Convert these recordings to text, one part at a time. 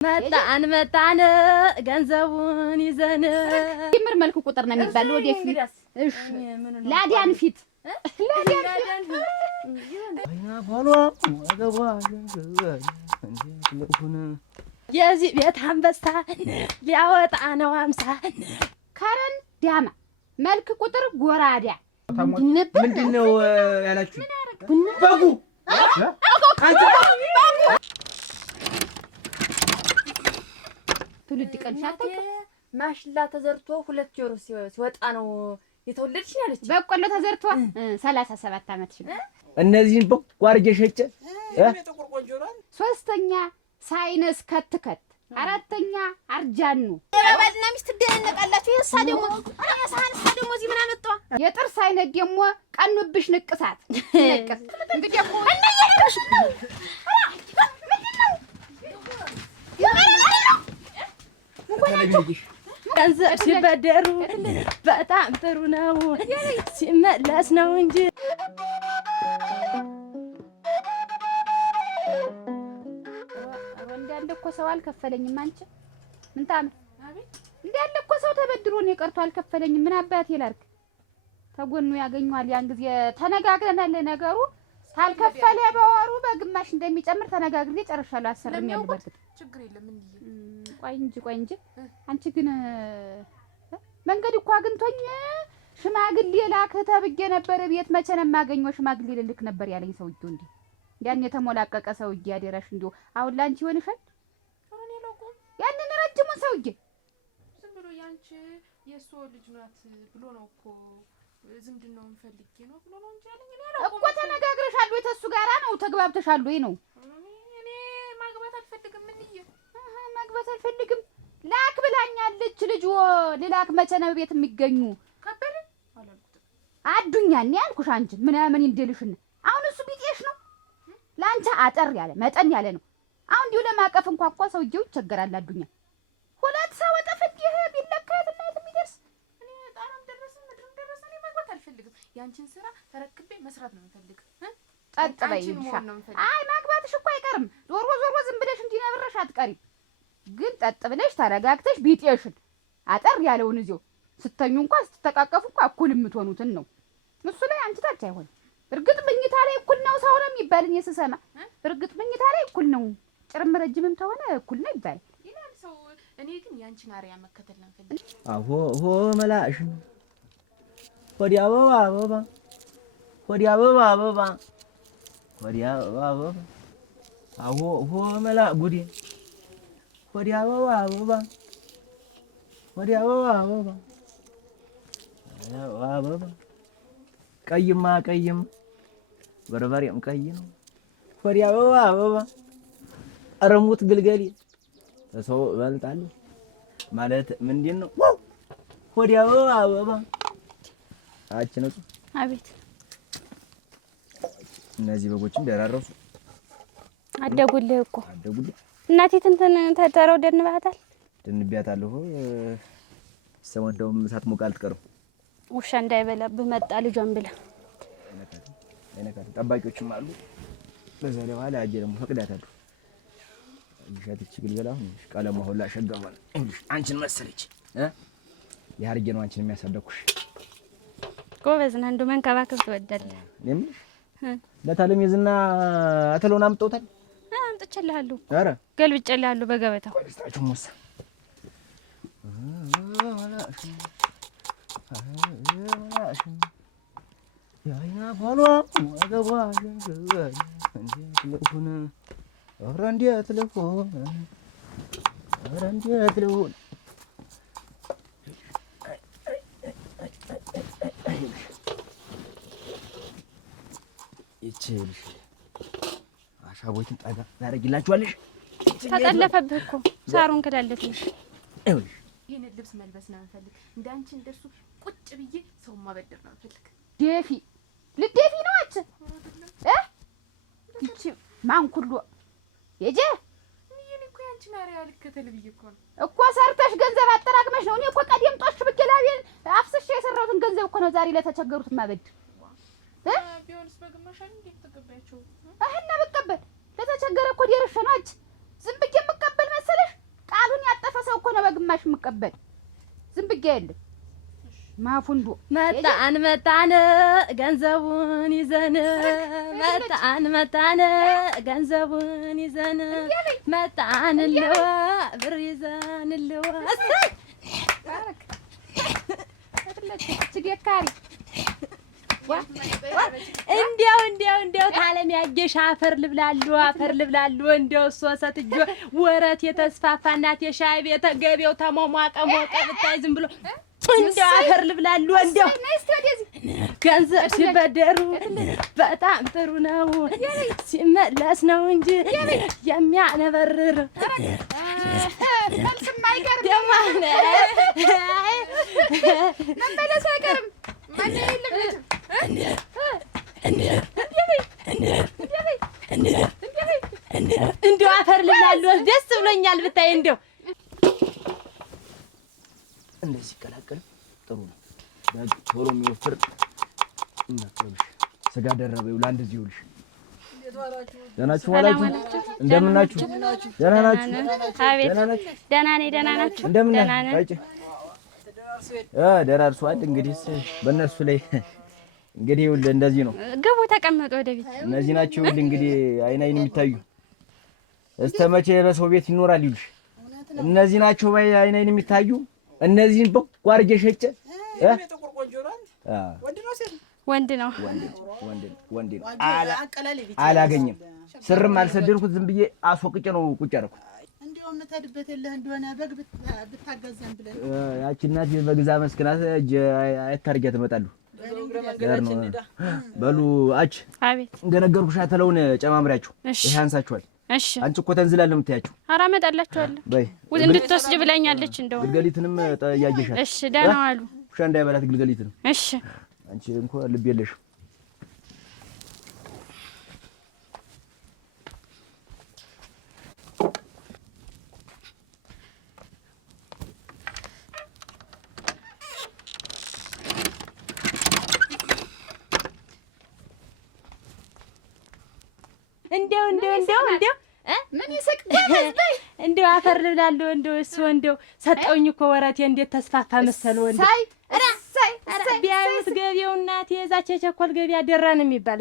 መጣን ገንዘቡን ይዘን ይምር መልኩ ቁጥር ነው የሚባለው ወደፊት እሺ ላዲያን ፊት አይና ባሏ ወገቧ የዚህ ቤት አንበሳ ሊያወጣ ነው 50 ከረን ዳማ መልክ ቁጥር ጎራዳ ምንድነው ያላችሁ? በጉ ትውልድ ቀንሻት ማሽላ ተዘርቶ 2 ጆሮ ሲወጣ ነው የተወለድሽ ያለች። በቆሎ ተዘርቶ 37 አመት ሽል እነዚህን በቋርጀ ሸጨ። ሶስተኛ ሳይነስ ከትከት አራተኛ አርጃኑ ባልና ሚስት ትደነቃላችሁ። ይሄሳ ደግሞ እዚህ ምን አመጣው? የጥርስ አይነት ደግሞ ቀኑብሽ ንቅሳት ንቅስ እንግዲህ እኮ ገንዘብ ሲበደሩ በጣም ጥሩ ነው ሲመለስ ነው እንጂ እንዳለ እኮ ሰው አልከፈለኝም። አንቺ ምን ታምር እንዳለ እኮ ሰው ተበድሮ ነው የቀርቶ አልከፈለኝም። ምን አባቴ ላድርግ? ተጎኑ ያገኘዋል። ያን ጊዜ ተነጋግረናል። ነገሩ ካልከፈለ በወሩ በግማሽ እንደሚጨምር ተነጋግሬ ጨርሻለሁ። አሰርኛለሁ። በርግጥ ችግር የለም። ቆይ እንጂ አንቺ ግን መንገድ እኮ አግኝቶኝ ሽማግሌ ላክ ተብዬ ነበር። ቤት መቼ ነው የማገኘው? ሽማግሌ ልልክ ነበር ያለኝ ሰውዬው። እንዴ ያን የተሞላቀቀ ሰውዬ ያደረሽ እንዴ አሁን ላንቺ ይሆንሻል? አሁን የለውም ያንን ረጅሙን ሰውዬ ዝም ብሎ ያንቺ የሱ ልጅ ናት ብሎ ነው እኮ ዝምድናውን ፈልጌ ነው ብሎ ነው እንጂ ያለኝ እኮ ተነጋግረሻል ወይ? ተሱ ጋራ ነው ተግባብተሻል ወይ ነው? እኔ ማግባት አልፈልግም። ማግባት አልፈልግም ላክ ብላኛለች። ልጅ ልላክ መቼ ነው ቤት የሚገኙ? ከበደ አላልኩትም አዱኛ እኔ ያልኩሽ አንቺ ምናምን ይንደልሽና አሁን እሱ ቢጤሽ ነው ላንቺ አጠር ያለ መጠን ያለ ነው። አሁን ዲው ለማቀፍ እንኳን እኮ ሰውዬው ይቸገራል። አዱኛ ሁለት ሰው ጠፍት ይሄ ቢለካት እና የሚደርስ እኔ ጣራም ደረሰ ምድርም ደረሰ። እኔ ማግባት አልፈልግም። ያንቺን ስራ ተረክቤ መስራት ነው የምፈልግ። ጠጥበይ ይልሻል። አይ ማግባትሽ እኮ አይቀርም። ዞሮ ዝም ብለሽ እንዲነብረሽ አትቀሪም። ግን ጠጥ ብለሽ ተረጋግተሽ ቢጤሽን አጠር ያለውን እዚው ስተኙ እንኳን ስትተቃቀፉ እንኳን እኩል የምትሆኑትን ነው። እሱ ላይ አንቺ ታች አይሆን። እርግጥ መኝታ ላይ እኩል ነው ሰው ነው የሚባልኝ ስሰማ። እርግጥ መኝታ ላይ እኩል ነው ጭርም ረጅምም ተሆነ እኩል ነው ይባላል ይላል ሰው። እኔ ግን ያንቺን አሪያ መከተል ነው የምፈልግ። አሆ መላሽ ወዲያ አበባ ወዲያ አበባ ወዲያ አበባ አሆ መላ ጉዲ ወዲያ አበባ ወዲያ አበባ ቀይም በርበሬም ቀይ ነው። ወዲያ አበባ አረሙት ግልገሌ ተሰው እበልጣለሁ ማለት ምንድን ነው? ወዲያ አበባ አች ነው። አቤት እነዚህ በጎችም ደራረሱ አደጉልህ እኮ አደጉልህ። እናቴ እንትን ተተረው ደንባታል ደንቢያታለሁ። ሰሞኑን ሳትሞቅ አልትቀርም። ውሻ እንዳይበላብህ መጣ ልጇን ብላ አይነካት። ጠባቂዎችም አሉ። በዛ ላይ ዋላ አጀ ደግሞ ፈቅዳታለሁ። ይሻትች ግልገላ አሁን ቀለሟ ሁላ ሸጋማል። አንቺን መሰለች ያርጌ ነው አንቺን የሚያሳደኩሽ። ጎበዝ ነህ። እንደው መንከባከብ ትወዳለህ። እኔም ለታለም የዝና አተሎና አምጣውታል። አምጥቼልሃለሁ። ኧረ ገልብጬልሃለሁ በገበታው። ወስታችሁ ሞሳ ያይና ባሏ ወገቧ እንዴት ልሁን ይችልሽ አሻቦይትን ጠጋ ታረጊላችኋለሽ። ተጠለፈብህ እኮ ሳሩን ክላለትሽ። ይኸውልሽ ይሄን ልብስ መልበስ ነው የምፈልግ። እንዳንቺ እንደሱ ቁጭ ብዬ ሰው ማበደር ነው የምፈልግ። ዴፊ ልዴፊ ነው አንቺ ይቺ ማን ኩሉ የጄ እኔ እኮ ያንቺን አሪያ ልከተል ብዬ እኮ ሰርተሽ ገንዘብ አጠራቅመሽ ነው። እኔ እኮ ቀደምጦሽ ብገላቤን አፍስሽ የሰራሁትን ገንዘብ እኮ ነው ዛሬ ለተቸገሩት ማበድ። ቢሆንስ በግማሽ እንዴት ተቀበያቸው? አህና በቀበል ለተቸገረ እኮ ደርሼ ነው አንቺ ዝም ብዬ የምቀበል መሰለሽ? ግማሽ የምቀበል ዝም ብዬ የለም ማፉንዱ መጣን ገንዘቡን ይዘን መጣን ገንዘቡን ይዘን መጣን ልዋ ብር ይዘን ልዋ ትገካሪ እንዲያው ታለም ያየሽ አፈር ልብላሉ እንዲያው እሷ ሰትጆ ወረት የተስፋፋ እናት የሻይ ቤት ገቤው ተሟሟቀ ሞቀ ብታይ ዝም ብሎ እንዲያው አፈር ልብላሉ እንዲያው ገንዘብ ሲበደሩ በጣም ጥሩ ነው ሲመለስ ነው እንጂ የሚያነበርር መልስም አይቀርም መመለስ አይቀርም እንዲያው አፈር ልብላሉ ደስ ብሎኛል ብታይ እንዲያው እንደዚህ ቀላቀል ጥሩ ነው ቶሎ የሚወፍር እናጥብሽ ስጋ ደረበው ለአንድ እዚህ ይውልሽ ደህና ናችሁ ዋላችሁ እንደምን ናችሁ ደህና ናችሁ አቤት ደህና ነኝ ደህና ናችሁ እንደምን ናችሁ ደራርሷል እንግዲህ በእነሱ ላይ እንግዲህ ይኸውልህ እንደዚህ ነው ግቡ ተቀመጡ ወደ ቤት እነዚህ ናቸው ይኸውልህ እንግዲህ አይን የሚታዩ እስተመቼ በሰው ቤት ይኖራል ይሉሽ እነዚህ ናቸው አይን የሚታዩ እነዚህን በቋርጌ ሸጨ ወንድ ነው አላገኘም ስርም አልሰደድኩት ዝም ብዬ አስወቅጬ ነው ቁጭ አደረኩት እንደው የምትሄድበት የለህ እንደሆነ በግ ብታገዛን ብለን ያቺ እናት በግዛ መስክናት አይታርጊያ ትመጣለሁ በሉ አች አቤት እንደነገርኩሽ አተለውን ጨማምሪያችሁ ይሄ አንሳችኋል እሺ አንቺ እኮ ተንዝላል የምትያችሁ ኧረ አመጣላችኋለሁ በይ እንድትወስጂ ብላኛለች እንደው ግልገሊትንም ያየሻት እሺ ደህና ዋሉ ውሻ እንዳይበላት ግልገሊትንም እሺ አንቺ እንኳን ልብ የለሽም እንዲያው ምን ይስቅ ደምበይ እንዲያው አፈር ልብላለሁ እንዲያው እሱ እንዲያው ሰጠውኝ እኮ ወራቴ እንዴት ተስፋፋ መሰለው ሳይ ቢያዩት ገቢያው እናቴ የዛች የቸኮል ገቢያ ደራን የሚባል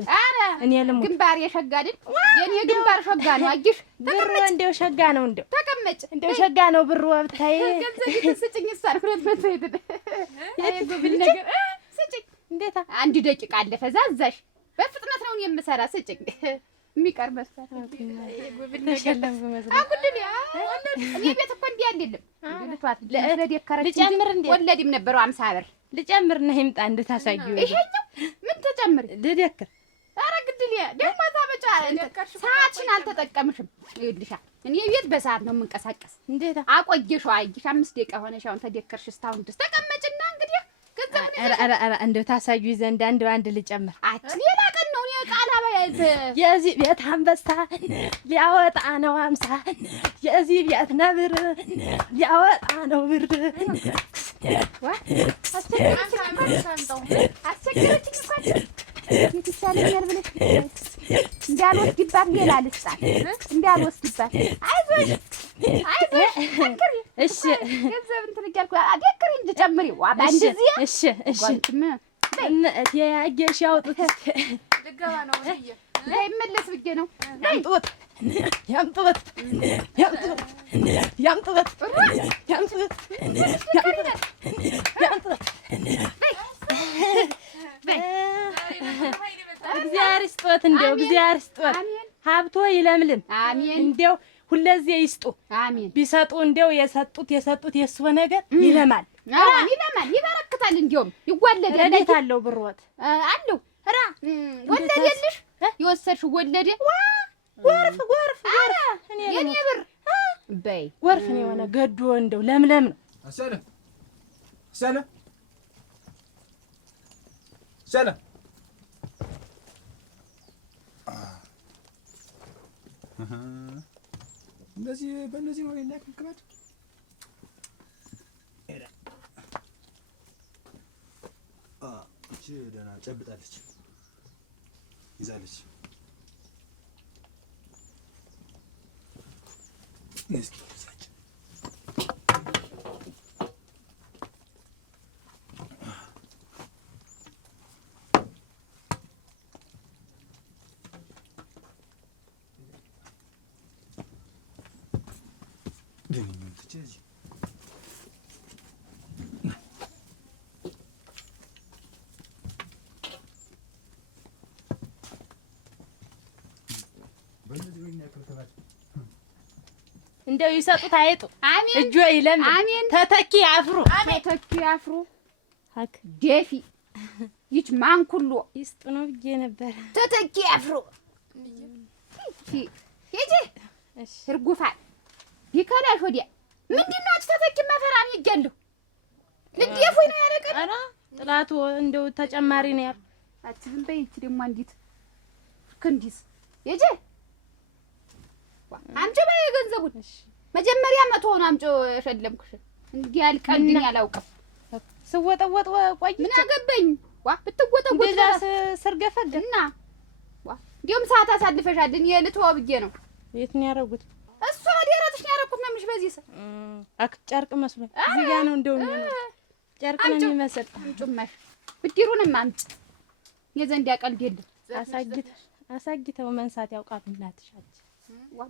እኔ ልሙት ግንባር የሸጋ አይደል የኔ ግንባር ሸጋ ነው አጊሽ ብሩ እንዲያው ሸጋ ነው እንዲያው ተቀመጭ እንዲያው ሸጋ ነው ብሩ ወብታይ ገንዘብ ስጭኝ ሳር ሁለት መቶ ይደደ የጎብል ነገር ስጭኝ እንዴታ አንድ ደቂቃ አለፈ ዛዛሽ በፍጥነት ነው የምሰራ ስጭኝ የሚቀር መስራት ተሸለምኩ መስራት አጉድልያ እኔ ቤት እኮ እንዲህ አይደለም ልቷት ለደከረች ልጨምር እንዴ ወለድም ነበረው 50 ብር ልጨምር ነው ይምጣ እንድታሳዩ ይሄኛው ምን ተጨምር ልደክር ኧረ ግድልያ ደግሞ ታበጫ ሰዓትሽን አልተጠቀምሽም ይልሻ እኔ ቤት በሰዓት ነው የምንቀሳቀስ እንዴታ አቆየሽው አይሽ 5 ደቂቃ ሆነሽ አሁን ተደከርሽ እስካሁን ድረስ ተቀመጭና እንግዲህ ኧረ እንደው ታሳዩ ዘንድ አንድ ልጨምር አች ሌላ ቀን ነው የቃላ ባይት የዚህ ቤት አንበሳ ሊያወጣ ነው 50 የዚህ ቤት ነብር ሊያወጣ ነው ብር ይቻለኛል ብለሽ እንዳልወስድባት ሌላ ልስጣት እንዳልወስድባት አይዞሽ እሺ ገንዘብ እንትን እያልኩ አደክሪ እንጂ ጨምሪው እንደዚህ እሺ እነቴ ያየሽ ያውጡት ልገባ ነው እንዴ ለይመለስ ብዬ ነው ያምጡት እግዚአብሔር ይስጦት እንደው እግዚአብሔር ይስጦት ሀብቶ ይለምልም አሜን እንደው ሁለዚህ ይስጡ አሜን ቢሰጡ እንደው የሰጡት የሱ ነገር ይለማል ይለማል ይበረክታል እንደውም ይወለዳል እንዴት አለው ብሮት አለው ራ ወለደልሽ የወሰድሽው ወለደ ጎርፍ የኔ ብር በይ ጎርፍ ነው የሆነ ገዶ እንደው ለምለም ነው ሰለ እንደዚህ በእነዚህ ነው እና ከከባድ እቺ ደህና ጨብጣለች ይዛለች እስኪ ደህና ትጨዚ እንደው ይሰጡት አይጡ አሜን እጆ ይለም አሜን ተተኪ አፍሩ ተተኪ አፍሩ ሀክ ዴፊ ይች ማን ኩሉ ይስጡ ነው ብዬ ነበር። ተተኪ አፍሩ ሂጂ እሺ እርጉፋን ይከላሽ ወዲያ ምንድነው አንቺ ተተኪ መፈራን ይገለሁ ልዴፉኝ ነው ያረቀኝ። ኧረ ጥላቱ እንደው ተጨማሪ ነው ያል አትዝም በይ። እቺ ደግሞ አንዲት ክንዲስ ሂጂ አምጪ በይ ገንዘቡን። መጀመሪያ 100 ነው አምጪ ሸለምኩሽ። እንዲህ ያልቀልድኝ አላውቅም። ስወጠወጥ ቆይ ምን አገባኝ? ብትወጠወጥ ስር ገፈገና እንዲሁም ሰዓት አሳልፈሻል። እኔ ልተወው ብዬ ነው። የት ነው ያደረጉት? እሷ ወዲያራትሽ ነው ያደረኩት ነው የምልሽ። በዚህ ሰ ጨርቅ መስሎኝ እዚህ ጋር ነው እንደው ጨርቅ ነው የሚመስል። አምጪማሽ ብድሩንም አምጪ። የዘንድ ያቀልድ የለም። አሳግተው መንሳት ያውቃሉላትሻች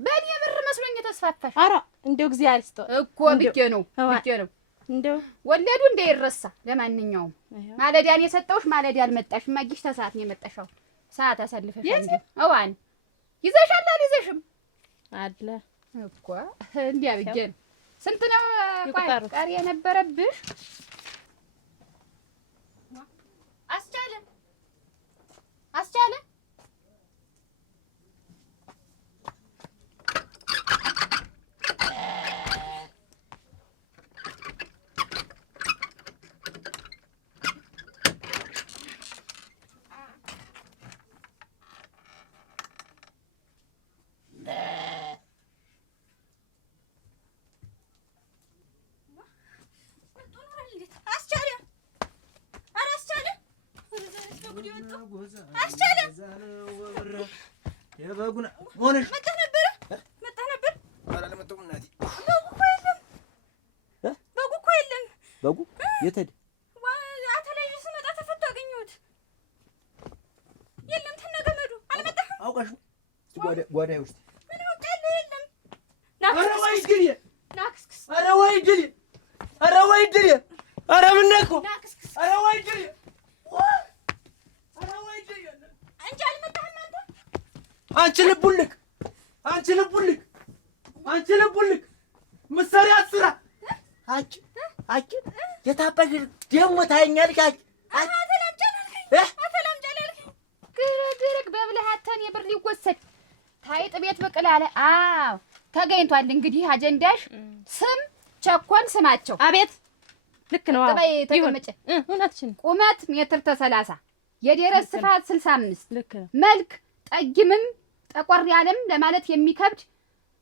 በእኔ ብር መስሎኝ የተስፋፋሽ። ኧረ እንደው እግዚአብሔር ይስጠው እኮ ብዬ ነው እንደው ወለዱ እንዳይረሳ። ለማንኛውም ማለዳን የሰጠውሽ ማለዳ አልመጣሽ። ማጊሽ ተሰዓት ነው የመጣሽው። ሰዓት አሳልፈሽ እንዴ? አዋን ይዘሻል አልይዘሽም አለ እኮ እንዲያ ብዬ ነው። ስንት ነው ቀሪ የነበረብሽ? አስቻለ የበጉና ሆነሽ መጣህ ነበር? ኧረ አልመጣሁም እናቴ። በጉ እኮ የለም። በጉ የት ሄደ? አተለይ ስመጣ ተፈቶ አገኘሁት። የለም ተነገመዱ። አልመጣህም? አውቀሽ ነው? እስኪ ጓዳዬ ውስጥ ምን አውቃለሁ? የለም። ኧረ ወይ ግዴ! ናክስክስ! ኧረ ወይ ግዴ! ኧረ ወይ ግዴ! ኧረ ምን ነኩ? ናክስክስ! ኧረ ወይ ግዴ! አንቺ አልመጣህም አንተ? አንቺ ልቡልክ ምሰሪያት ስራ አንቺ የታበሽ ደሞ ታየኛለሽ። አተላምጫለልኝ ግርግርግ በብልሃተን የብር ሊወሰድ ታይጥ ቤት ብቅል አለ። አዎ ተገኝቷል። እንግዲህ አጀንዳሽ ስም ቸኮን ስማቸው። አቤት ልክ ነው። ጥበይ ተቀመጨ። እውነትሽን ቁመት ሜትር ተሰላሳ የደረስ ስፋት 65 ልክ ነው። መልክ ጠይምም ጠቆር ያለም ለማለት የሚከብድ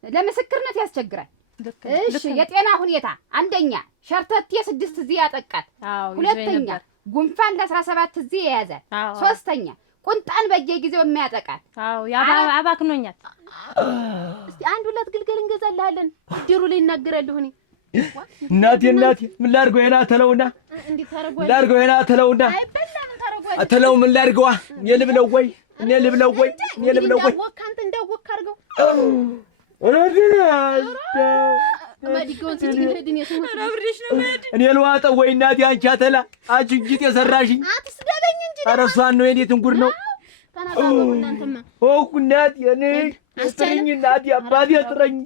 ለምስክርነት ያስቸግራል። እሺ የጤና ሁኔታ አንደኛ ሸርተቴ 6 ጊዜ ያጠቃል። ሁለተኛ ጉንፋን ለ17 ጊዜ የያዛል። ሶስተኛ ቁንጣን በየጊዜው የሚያጠቃል። አባክኖኛል። እስቲ አንድ ሁለት ግልገል እንገዛልሃለን። ድሩ ላይ እናገራለሁ እኔ እናቴ ምን ላድርገው? የና ተለውና እንዴት ታረጋለህ? ላድርገው የና ተለውና አይበላም ታረጋለህ? አተለው ምን ላድርገዋ? እኔ ልብለው ወይ ወካንተ እንዳወቅ አድርገው እኔ ልዋጠው ወይ እናቴ? አንቺ አተላ አንቺ እንጂት የሰራሽኝ አትስደበኝ እንጂ ኧረ እሷን ነው የኔ ትንጉር ነው ተናጋሩ እናንተማ ኦኩ እናቴ እኔ አስተኝ እናቴ አባቴ አጥረኝ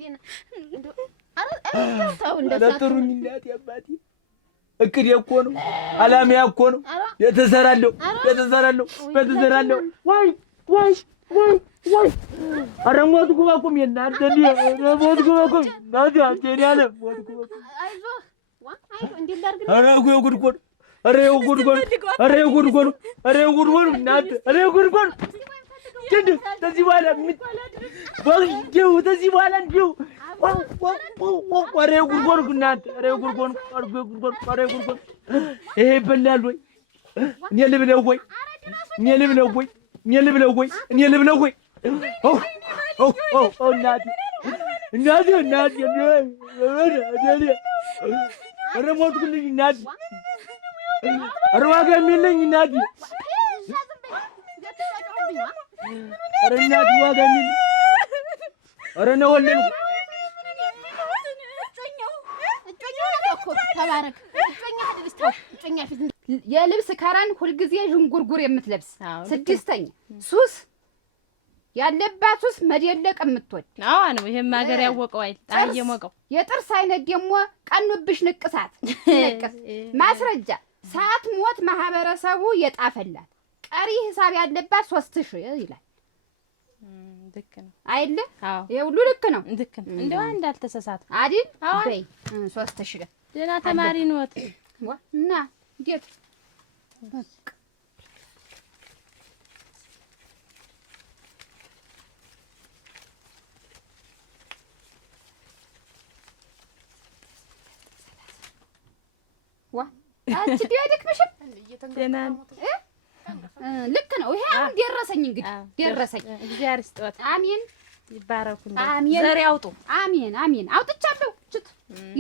አጥሩኝ እናቴ አባቴ እቅዴ እኮ ነው አላማዬ እኮ ነው የተሰራለው ወይ ኧረ ሞትኩ በቁም የእናንተ ሞትኩ በቁም እናቴ አንቺን ያለ ሞትኩ በቁም ኧረ ጉድጓድ እናቴ ግን ከዚህ በኋላ ከዚህ በኋላ እንዲሁ ኧረ ጉድጓድ እናንተ ይሄ ይበላል ወይ? እኔ ልብለው ወይ? እናቴ ኧረ ሞትኩልኝ እናቴ ኧረ ዋጋ የሚለኝ እናቴ ኧረ እናቴ ዋጋ የሚለኝ ኧረ ነው ወለድኩ ተባረክ። እጮኛ አይደልስ ተው እጮኛ ፊት የልብስ ከረን ሁልጊዜ ዥንጉርጉር የምትለብስ ስድስተኛ ሱስ ያለባት ሱስ መደለቅ የምትወድ አዎ ነው። ይሄም ሀገር ያወቀው አይደል አየሞቀው የጥርስ አይነት ደግሞ ቀኑብሽ ንቅሳት ንቅስ ማስረጃ ሰዓት ሞት ማህበረሰቡ የጣፈላት ቀሪ ሂሳብ ያለባት 3000 ይላል። ልክ ነው አይደል? አዎ ይሄ ሁሉ ልክ ነው። ልክ ነው። እንደው እንዳልተሳሳተ አይደል? በይ 3000 ደህና ተማሪ ነዎት እና እንዴት በቃ አንቺ ዲያደክመሽም ደህና ልክ ነው። ይሄ አሁን ደረሰኝ እንግዲህ ደረሰኝ። እግዚአብሔር ይስጥዎት። አሜን ይባረኩ። አሜን ዘር ያውጡ። አሜን አሜን። አውጥቻለሁ።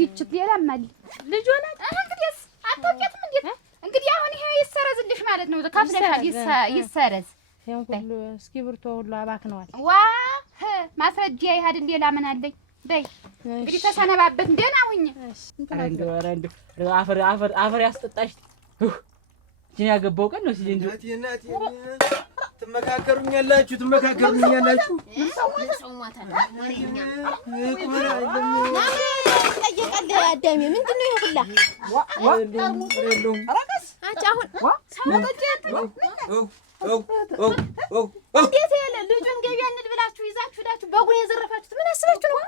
ይችት ሌላም አለ ልጅ ሆናት እንግዲህስ አታውቂያትም እንዴ? እንግዲህ አሁን ይሄ ይሰረዝልሽ ማለት ነው። ካፍለሻል ይሰረዝ። ይሄን ሁሉ እስክሪብቶ ሁሉ አባክነዋል። ዋ ማስረጃ ይሄድ ሌላ ምን አለኝ? በይ እንግዲህ ተሰነባበት። ደህና ሁኝ። እንደው አፈር ያስጠጣሽ እኔ ያገባው ቀን ነው ሲል እንደው እናቴ ትመካከሩኛላችሁ ትመካከሩኛላችሁ። ሰው ማታና ወሬኛ ጠየቀልህ አዳሜ ምንድን ነው ይሄ ሁላ አረቀስ አንቺ አሁን ሰማተት እንዴት ያለ ልጁን ገቢያ እንድ ብላችሁ ይዛችሁ ሄዳችሁ በጉን የዘረፋችሁት ምን አስባችሁ ነው?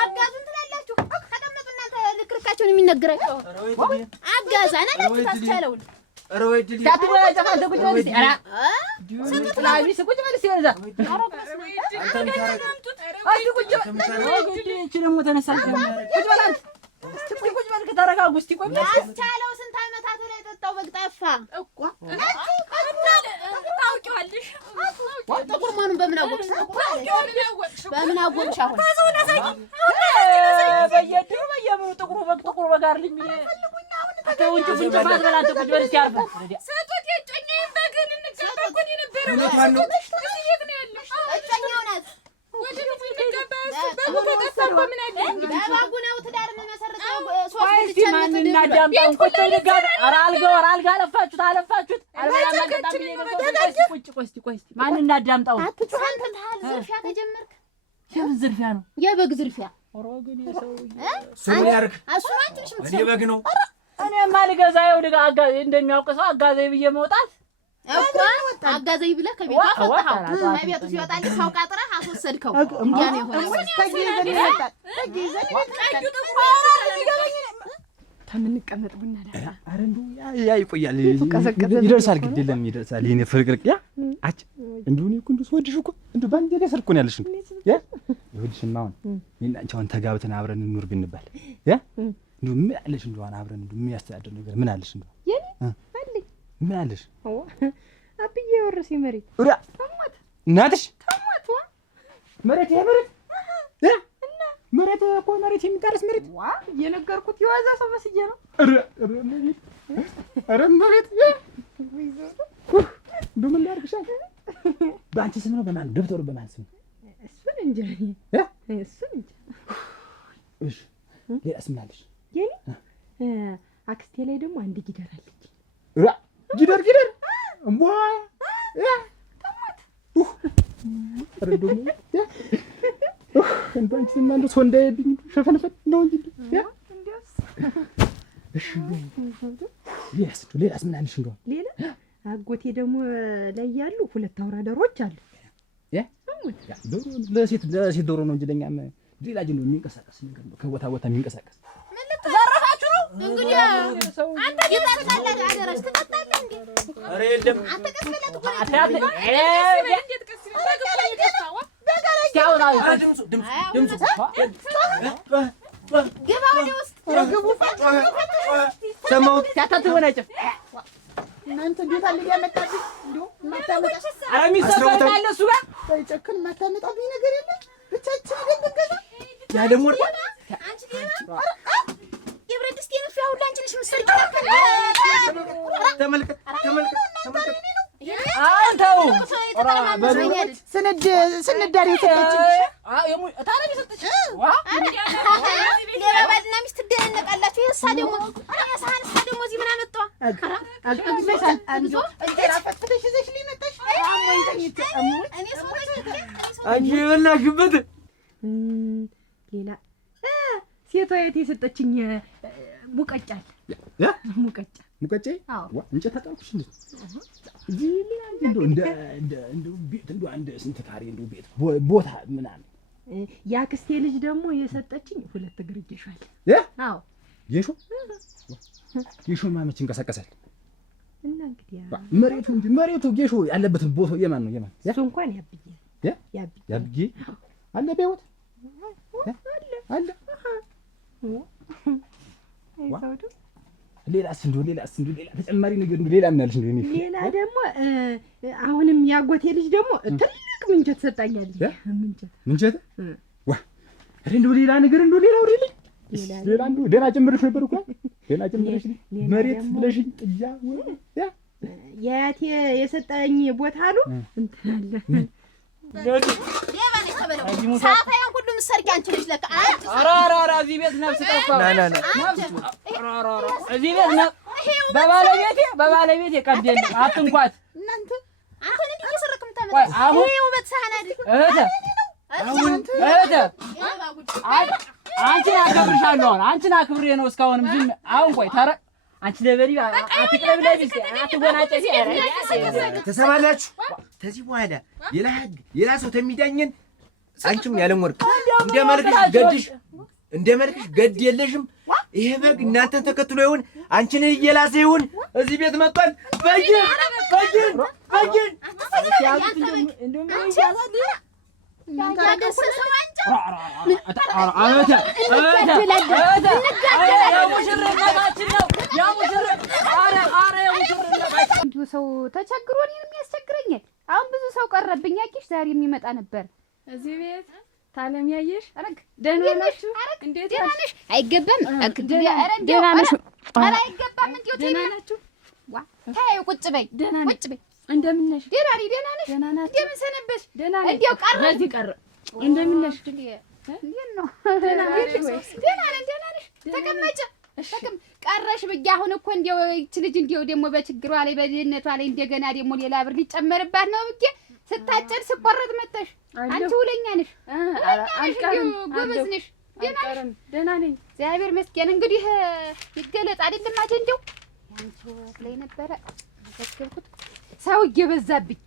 አጋዙን ትላላችሁ። ተቀመጡ እናንተ ልክርካቸውን የሚነገራችሁ አጋዛና ናችሁ ታስቻለውን ኧረ ወይ ድል ታጥቦ ያጨፋል ቁጭ በል እስኪ ኧረ ሰንት ላይ ቁጭ በል እስኪ ወደዛ አንተም ታረቅ ቁጭ እቺ ደግሞ ተነሳች ቁጭ በል አንተ ቁጭ በል ከተረጋጉ እስኪ ቆይ ያስቻለው ስንት ዓመታት ላይ ጠጣው በግ ጠፋ እኮ ታውቂዋለሽ። ጥቁር መሆኑን በምን አወቅሽ? በምን አወቅሽ? አሁን በየድሩ በየምኑ ጥቁሩ በግ አይደል ተውንጭ ፍንጭፋት በላት ቁጭ በል እስኪ አርፈህ ሰጡት የጮኛዬን በግ ልንጋባ እኮ ነው የነበረው። እውነቷን ነው። የት ነው ያለሽ? እጮኛው ናት። ወደ ልቡ ልንጋባ በጉ ከጠፋ እኮ ምን አለ? በበጉ ነው ትዳር የምመሰርተው። ቆይ እስኪ ማንን እናዳምጣውን? ቁጭ በል ጋር ኧረ አልጋ አለፋችሁት ቆይ እስኪ ማንን እናዳምጣውን? አትጻንተሃል። ዝርፊያ ተጀመርክ? የምን ዝርፊያ ነው? የበግ ዝርፊያ። ኧረ ግን የሰውዬ ስሙን ያርግ። እሱ ነው አንቺ ነሽ እኔ በግ ነው እኔማ ልገዛ ይኸውልህ አጋዜ እንደሚያውቅ ሰው አጋዜ ብዬ መውጣት እኮ አጋዘይ ብለህ ከቤቱ አፈጣኸው። ከቤቱ ሲወጣልህ ሰው ቀጥረህ አስወሰድከው። እንዲያ ነው የሆነው። ተምንቀመጥ ቡና ዳታ ኧረ እንደው ያ ይቆያል ይደርሳል። ግድ የለም ይደርሳል። የእኔ ፍርቅርቅ ያ አጭ እንደው እኔ እኮ እንደው ስወድሽ እኮ እንደው ባንዴ ላይ ሰርኮ ነው ያለሽ ያ ይኸውልሽማ አሁን እኔና አንቺ አሁን ተጋብተን አብረን እንኑር ብንባል ያ እንደው ምን አለሽ? እንደው አብረን እንደው የሚያስተዳድር ነገር ምን አለሽ? እንደው የኔ አለኝ ምን አለሽ? አብዬ ወርሲ መሬት ኡራ ተሞት እናትሽ ተሞት መሬት እና መሬት እኮ መሬት የሚታረስ መሬት እየነገርኩት የዋዛ ሰው መስዬ ነው። ኧረ መሬት በምን ላድርግሻል? በአንቺ ስም ነው በማን ደብተሩ በማን ስም? እሱን እንጃ እሱን እንጃ። እሺ ሌላስ ምን አለሽ? የኔ አክስቴ ላይ ደግሞ አንድ ጊደር አለች። ጊደር እምቧ ተሞት እንደው አንቺ ስም አንዱ ሰው እንዳይብኝ ሸፈንፈት ነው እንጂ እሺ ሌላስ ምን አለሽ? እንደው ሌላ አጎቴ ደግሞ ላይ ያሉ 2 አውራ ዶሮዎች አሉ። ለሴት ዶሮ ነው እንጂ ለኛም ሌላ ጅን የሚንቀሳቀስ ነገር ነው። ከቦታ ቦታ የሚንቀሳቀስ ምን ልትዘረፋችሁ ነው እንግዲህ? አንተ ይጠጣለህ አደረሽ ትጠጣለህ እንዴ? ኧረ የለም አንተ ቀስ ብለህ ትቆይ። እንዴት ቀስ ብለህ በግ ይደፋዋ ድምፁ ግባ ወደ ውስጥ ግቡ። ሰማሁት ያታትወናጨ እናንተ እንዴት አለ ያመጣብኝ እንደው ማታመጣ ኧረ የሚሰበርና አለ እሱ ጋር ሳይጨክን ማታመጣብኝ ነገር የለም። ብቻችን እንደምንገዛ ያ ደግሞ አንቺ ሌላ የብረት ድስት የነፋው ሁሉ አንቺ ነሽ የምትሰርቂው። ተመልከት አንተው ስንዳር የሰጠችኝ ታዲያ የሰጠች ሌላ ባልና ሚስት ትደነቃላችሁ። እንጀራ ፈትፈተሽ ይዘሽ ሊመጣሽ አንቺ የበላሽበት ሌላ ሴቷ የት የሰጠችኝ ሙቀጫ ሙቀጫ እንጨት ታጣኩሽ እንዴ እንደው ቤት እንደው አንድ ስንት ካሬ እንደው ቤት ቦታ ምናምን ያክስቴ ልጅ ደግሞ የሰጠችኝ 2 እግር ጌሾ አለ። አዎ ጌሾ ማመች እንቀሳቀሳል እና እንግዲህ መሬቱ ጌሾ ያለበት ቦታ የማን ነው? እሱ እንኳን ያብዬ አለ በህይወት አለ ሌላስ እንደው ሌላ ተጨማሪ ነገር እንደው ሌላ ምን አለሽ? እንደው ሌላ ደግሞ አሁንም ያጎቴ ልጅ ደግሞ ትልቅ ምንቸት ሰጣኛለች። ምንቸት እንደው ሌላ ነገር እንደው ሌላ ወሬልኝ ሌላ እንደው ደህና ጨምርሽ ነበር እኮ ደህና ጨምርሽ መሬት ብለሽኝ ጥያ ያቴ የሰጠኝ ቦታ አሉ እንትን አለ ሳፋያን ሁሉ ምሰርቂ አንቺ ልጅ ለካ አራራራ እዚህ ቤት ነፍስ ጠፋ እዚህ ቤት ነው በባለቤቴ ቀደል አትንኳት እናንተ አንተ እንዴ እየሰረክም ታመጣ ይሄ ውበት ሳህን አይደል አንቺን አከብርሻለሁ አንቺን አክብሬ ነው እስካሁንም ዝም አሁን ቆይ ታረ አንቺ ለበሪ አትቀርብ ላይ ቢስ አትጎናጨፊ ተሰማላችሁ ከዚህ በኋላ ሌላ ሰው ተሚዳኘን አንቺም ያለም ወርቅ እንደመልክሽ ገድ የለሽም ይሄ በግ እናንተን ተከትሎ ይሁን አንቺን እየላሰ ይሁን እዚህ ቤት መጥቷል በጅን ሰው ተቸግሮ እኔን የሚያስቸግረኛል። አሁን ብዙ ሰው ቀረብኝ። ያቂሽ ዛሬ የሚመጣ ነበር እዚህ ቤት ታለም ያየሽ አረግ ደህና ናችሁ? እንዴት ደህና ነሽ? አይገባም። ደህና ነሽ? ኧረ አይገባም። እንዴው ደህና ናችሁ? ዋ ታዩ ቁጭ በይ ቁጭ በይ። እንደምን ነሽ? ደህና ነኝ። ደህና ነሽ? እንደምን ሰነበሽ? እንዴው ቀረ እዚህ ቀረ። እንደምን ነሽ? እንዴት ነው? ደህና ነሽ? ተቀመጭ ቀረሽ ብዬ አሁን እኮ እንደው ይህች ልጅ እንደው ደግሞ በችግሯ ላይ በድህነቷ ላይ እንደገና ደግሞ ሌላ ብር ሊጨመርባት ነው ብዬ ስታጨድ ስቆረጥ መጣሽ። አንቺ ውለኛ ነሽ። ጎበዝ ነሽ። ደህና ነኝ እግዚአብሔር ይመስገን። እንግዲህ ይገለጥ አይደለም አጀንዳው ያንቺ ላይ ነበረ ተከልኩት። ሰው እየበዛብኝ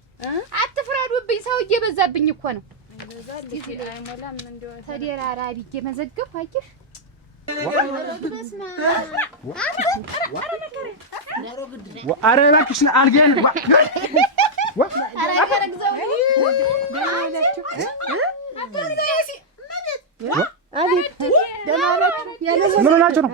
አትፍረዱብኝ። ሰው እየበዛብኝ እኮ ነው። ተደራራቢ እየመዘገብኩ አየሽ ኧረ እባክሽ አልገን ምን ሆናችሁ ነው?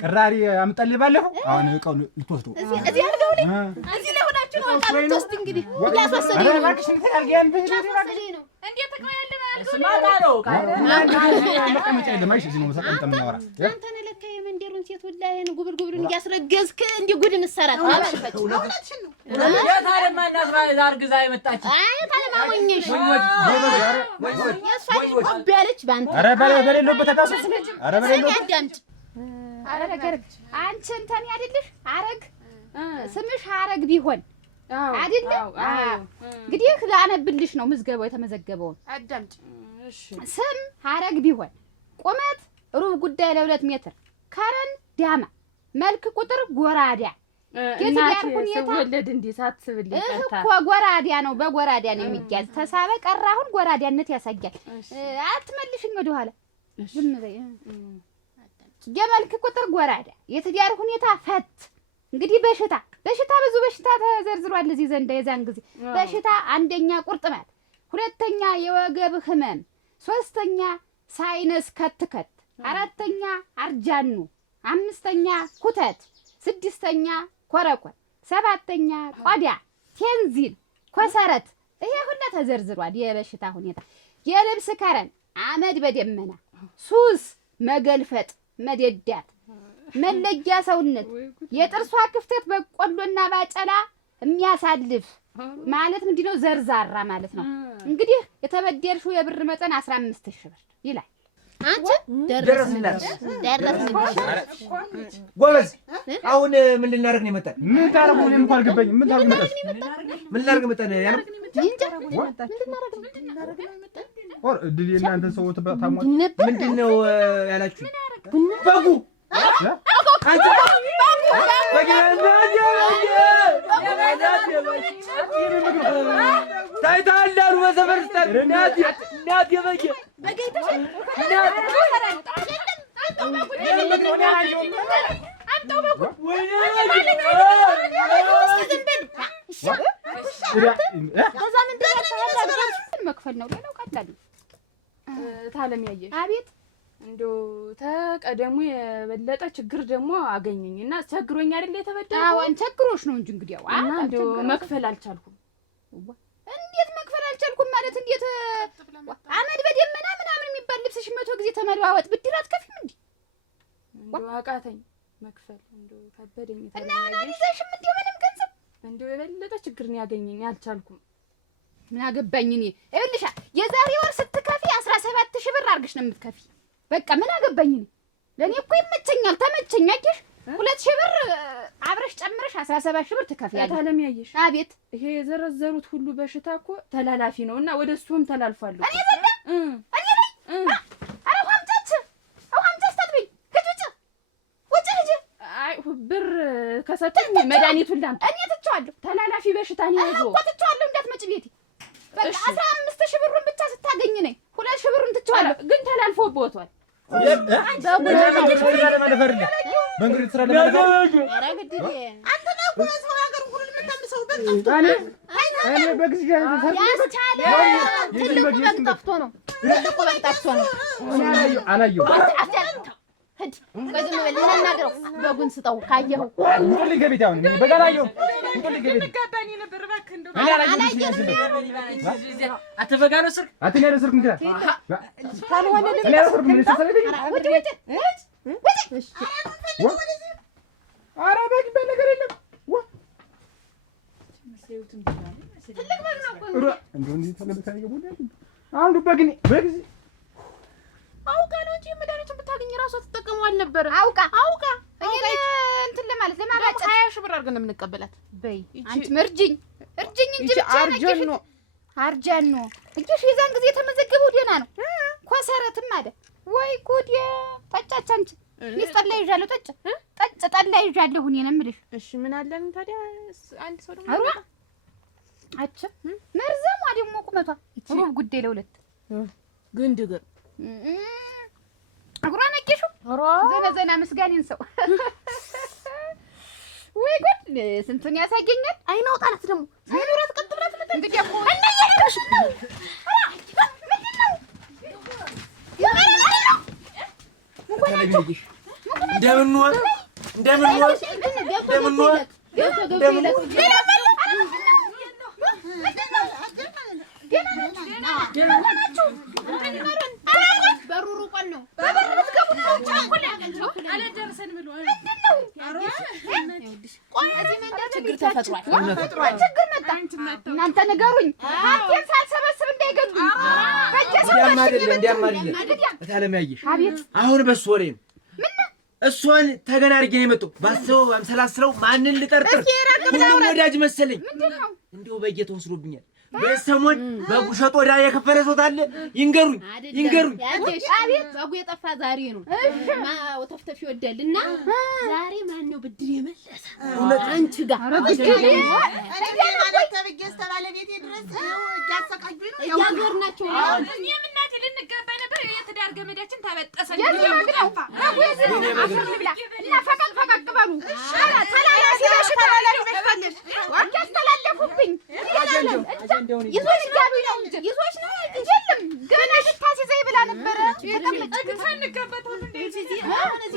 ቅራሪ አምጣልህ ባለፈው አሁን እቃውን ልትወስዱ እዚህ አድርገው ላይ እዚህ ላይ ሆናችሁ ነው እቃ ልትወስድ እንግዲህ እያስወሰደኝ ነው። እንዴት ተቀያለና መቀመጫ የለም። አይሽ እዚህ ነው መሰቀምጠ የምናወራ አንተን ለካ የመንደሩን ሴት ሁላዬን ጉብርጉብርን እያስረገዝክ እንዲህ ጉድ እንሰራት አልሽፈጭ የታለማ እናስራ አርግዛ የመጣች ታለማሞኝሽ የእሷ ልጅ ያለች በአንተ ኧረ በሌለበት አታስመስለች። ኧረ በሌለበት አዳምጥ። ኧረ ነገር አንቺ እንትን አይደልሽ አረግ ስምሽ አረግ ቢሆን አይደለም እንግዲህ ላነብልሽ ነው ምዝገባው የተመዘገበውን አዳምጪ። ስም ሀረግ ቢሆን ቁመት ሩብ ጉዳይ ለ2 ሜትር ከረን ዳማ መልክ ቁጥር ጎራዳ እናት ወለድ እንዴ ሳትስብል ይቀርታ እኮ ጎራዳ ነው በጎራዳ ነው የሚያዝ ተሳበ ቀራ አሁን ጎራዳነት ያሳያል። አትመልሽኝ ወደ ኋላ ዝም በይ። የመልክ ቁጥር ጎራዳ የትዳር ሁኔታ ፈት እንግዲህ በሽታ ብዙ በሽታ ተዘርዝሯል እዚህ ዘንዳ የዛን ጊዜ በሽታ አንደኛ ቁርጥማት፣ ሁለተኛ የወገብ ህመም፣ ሶስተኛ ሳይነስ ከትከት፣ አራተኛ አርጃኑ፣ አምስተኛ ኩተት፣ ስድስተኛ ኮረኮር፣ ሰባተኛ ቆዳ፣ ቴንዚል፣ ኮሰረት ይሄ ሁሉ ተዘርዝሯል የበሽታ ሁኔታ። የልብስ ከረን አመድ በደመና ሱስ መገልፈጥ መደዳት መለያ ሰውነት የጥርሷ ክፍተት በቆሎና ባጨላ የሚያሳልፍ ማለት ምንድነው? ዘርዛራ ማለት ነው። እንግዲህ የተበደርሽው የብር መጠን 15,000 ብር ይላል። አንቺ ደረስንላት። ደረስንላት። ጎበዝ አሁን ምን ልናደርግ ነው የመጣን? ምን ታረጉ? እኔም እንኳን አልገባኝም። ምን ታረጉ መጣሽ? ምን ልናደርግ መጣን? ያለው ኦር ድል እናንተ ሰው ተባታሙ ምንድነው ያላችሁ? በጉ አንተ ታይታላሉ በዘመርስታል እናት የበጌ መክፈል ነው። ሌላው ቀላል ታለም ያየሽ አቤት እንደው ተቀደሙ የበለጠ ችግር ደግሞ አገኘኝና ቸግሮኝ አይደል የተበደረው? አዎ ቸግሮሽ ነው እንጂ እንግዲህ ያው እንደው መክፈል አልቻልኩም። እንዴት መክፈል አልቻልኩም ማለት? እንዴት አመድ በደመና ምናምን የሚባል ልብስሽ 100 ጊዜ ተመለዋወጥ ብድር አትከፊም እንዴ? እንደው አቃተኝ መክፈል፣ እንደው ከበደኝ። እና አናሊዘሽም እንዴ ምንም ገንዘብ? እንደው የበለጠ ችግር ነው ያገኘኝ፣ አልቻልኩም። ምን አገባኝ እኔ። ይኸውልሽ የዛሬ ወር ስትከፊ 17,000 ብር አድርገሽ ነው የምትከፊ። በቃ ምን አገባኝ እኔ። ለኔ እኮ ይመቸኛል፣ ተመቸኝ። አየሽ 2,000 ብር አብረሽ ጨምረሽ 17,000 ብር ትከፍያለሽ። ታለም ያየሽ አቤት ይሄ የዘረዘሩት ሁሉ በሽታ እኮ ተላላፊ ነውና ወደ እሱም ተላልፋሉ። እኔ ዘንዳ እኔ ላይ አረ ሀምቻች ታጥበኝ ሂጂ ውጭ ሂጂ። አይ ብር ከሰጠኝ መድኃኒቱን ላምጣ። እኔ ትቼዋለሁ። ተላላፊ በሽታ ነው ያዘው እኮ ትቼዋለሁ። እንዳትመጪ ቤቴ። በቃ 15,000 ብሩን ብቻ ስታገኝ ነኝ 2,000 ብሩን ትቼዋለሁ። ግን ተላልፎ ቦቷል። መንገድ ስራ ለማለፈ አንተ ነው እኮ ሰው ሀገር ሁሉ የምታምሰው በቃ እኔ በግዝያ ያስቻለ ትልቁ በግ ጠፍቶ ነው። ትልቁ በግ ጠፍቶ ነው። አላየሁ ሂድ በዝም በል እናናግረው። በጉን ስጠው ካየኸው እንጦልኝ ገቤት አሁን በጋላየሁ እንጦልኝ ገቤት እንጋባኝ ነበር እባክህ እንደው አትበጋ ነው ስር አትኔ ነው ስር እንግዳ ካልሆነ እኔ ነው ስር ምን ተሰለኝ ወደ ኧረ በግ በነገር የለም ትልቅ በግ ነው እኮ እንደው እንዴ ተለበታ ይገቡልኝ አንዱ በግ አውቃ ነው እንጂ መድኃኒቱን ብታገኝ ራሷ ትጠቀመው አልነበረ። አውቃ እኔ እንትን ለማለት ለማባጨት 20,000 ብር አድርገን የምንቀበላት በይ አንቺ እርጅኝ እንጂ ብቻ አርጃኖ እጅሽ የዛን ጊዜ የተመዘገበው ደህና ነው። ኮሰረትም አለ ወይ ጉድ ጠጫች። አንቺ ጠላ ይዣለሁ ጠጭ ጠላ ይዣለሁ እኔ ነው የምልሽ። እሺ ምን አለን ታዲያ? አንድ ሰው ደግሞ አሩራ አቸ መርዘሟ ደግሞ ቁመቷ ሩብ ጉዳይ ለሁለት ግንድግር እግሯን አየሽው? ዘና ምስጋኔን ሰው ወይ ጉድ ስንቱን ያሳየኛል። አይናው ጣላት ደግሞ ሳይኖራት ቀጥላት እንግዲህ እኮ እና ያለሽ በሩሩ ቆን ነው አለደረሰን ብሎ ችግር ተፈጥሯል። ችግር መጣ። እናንተ ንገሩኝ። ሀብቴን ሳልሰበስብ እንዳይገሉኝ። እንዲያም አይደለም እታለማየሽ አሁን በሱ ወሬ ነው። እሷን ተገና አድርጌ ነው የመጣው። ባሰው አምሰላስለው ማንን ልጠርጥር? ሁሉም ወዳጅ መሰለኝ። እንደው በጌታ ወስዶብኛል። በሰሞን በጉ ሸጦ ዳ የከፈለ ሰው ታለ ይንገሩኝ። አቤት በጉ የጠፋ ዛሬ ነው። ወተፍተፍ ይወደልና ዛሬ ማን ነው ብድር የመለሰ? አንቺ ጋር ማለት ተብጌስ ተባለቤቴ ድረስ ያሰቃጁኝ ነው ያገርናቸው። እኔም እናቴ ልንጋባ ነበር። የትዳር ገመዳችን ተበጠሰ። ፈቀቅ በሉ ተላላፊ በሽታ ያስተላለፉብኝ ይዞሽ ጋቢ ነው እንጂ ይዞሽ ነው የለም ገና ልታስይዘኝ ብላ ነበረ።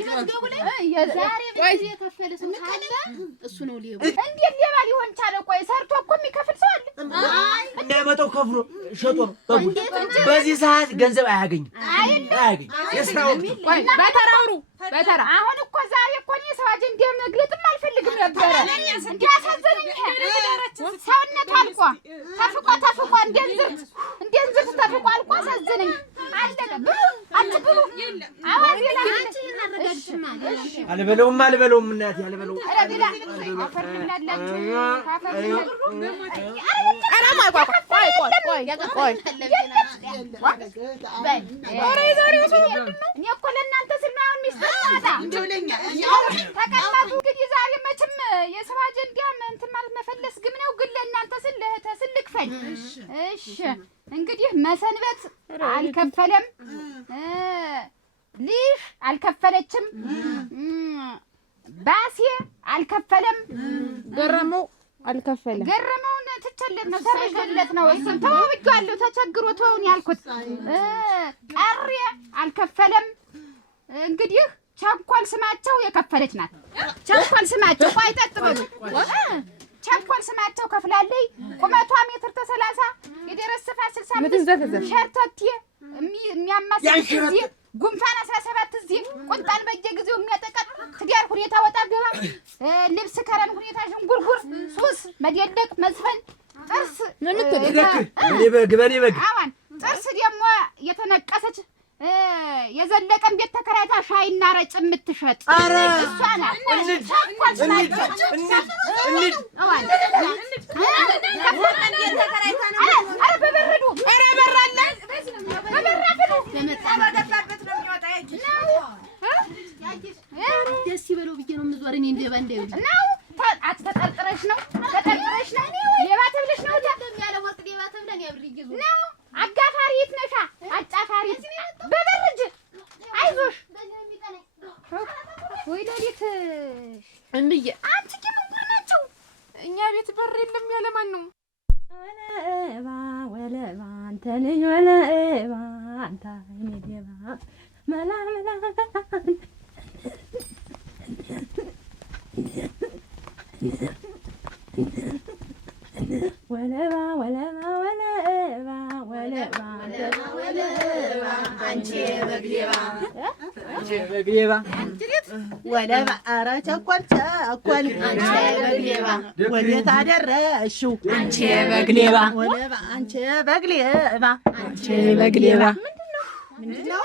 መዝገቡ ላይ የዛሬ ብር የከፈለ ሰው ካለ እሱ ነው ሌባ። እንዴት ሌባ ሊሆን ቻለ? ቆይ ሰርቶ እኮ የሚከፍል ሰው አለ። እንዳይመጣው ከፍሎ ሸጦ ነው በጉድ። በዚህ ሰዓት ገንዘብ አያገኝም። የስራው ቆይ በተራሩ በተራ አሁን እኮ ዛሬ እኮ እኔ ሰው አጀንዳ መግለጥም አልፈልግም ነበረ። እንዲያሳዘነኝ ሰውነቱ አልቆ ተፍቆ እንደንዝር ተፍቆ አልቆ አሳዘነኝ። አለቀ ብሉ አትብሉ። አሁን አልበለውም እናቴ አልበለውም። እኔ እኮ ለእናንተ ስል ነው አሁን ሚስጥር ተቀመጡ። እንግዲህ ዛሬ መቼም የስራ አጀንዳ እንትን ማለት መፈለስ ግም ነው፣ ግን ለእናንተ ስል ለእህተ ስል ልክፈል። እሺ እንግዲህ መሰንበት አልከፈለም፣ ልሽ አልከፈለችም፣ ባሴ አልከፈለም፣ ገረመው አልከፈለም። ገረመውን ትቸለት ነው ተረገለት ነው። እሱም ተወብጇለሁ ተቸግሮ ተውን ያልኩት ቀሪ አልከፈለም። እንግዲህ ቸንኮል ስማቸው የከፈለች ናት። ቸንኮል ስማቸው ቆይ ጠጥ በሉ። ቸንኮል ስማቸው ከፍላለይ። ቁመቷ ሜትር ተሰላሳ የደረስ ስፋት 65 ሸርተቴ የሚያማስል ጊዜ ጉንፋን 17 እዚህ ቁንጣን በየጊዜው የሚያጠቃጥ ትዳር ሁኔታ ወጣ ገባ ልብስ ከረን ሁኔታ ዥንጉርጉር ሱስ መደለቅ መዝፈን ጥርስ በኔ በግ አዋን ጥርስ ደግሞ የተነቀሰች የዘለቀን ቤት ተከራይታ ሻይና ረጭ የምትሸጥ እሷ ናት። ደስ ይበለው ብዬ ነው የምዞር እኔ እንደ ባንዴው ነው። ተጠርጥረሽ ነው ሌባ ተብለሽ ነው ያለ ወርቅ ሌባ ተብለን ያብርይዙ ነው። አጋፋሪ ይትነሻ አጫፋሪ በበርጅ አይዞሽ ወይ ለሊት እንዴ አንቺ ምን ናቸው? እኛ ቤት በር የለም ያለ ማን ነው? ወለባ አንተ ነኝ ወለባ አንተ እኔ ዴባ መላ ወለባ አንቺ በግሌባ ወለባ ኧረ ቸኮል አንቺ በግሌባ ወዴት አደረሽው? አንቺ በግሌባ ወለባ አንቺ በግሌባ ምንድነው?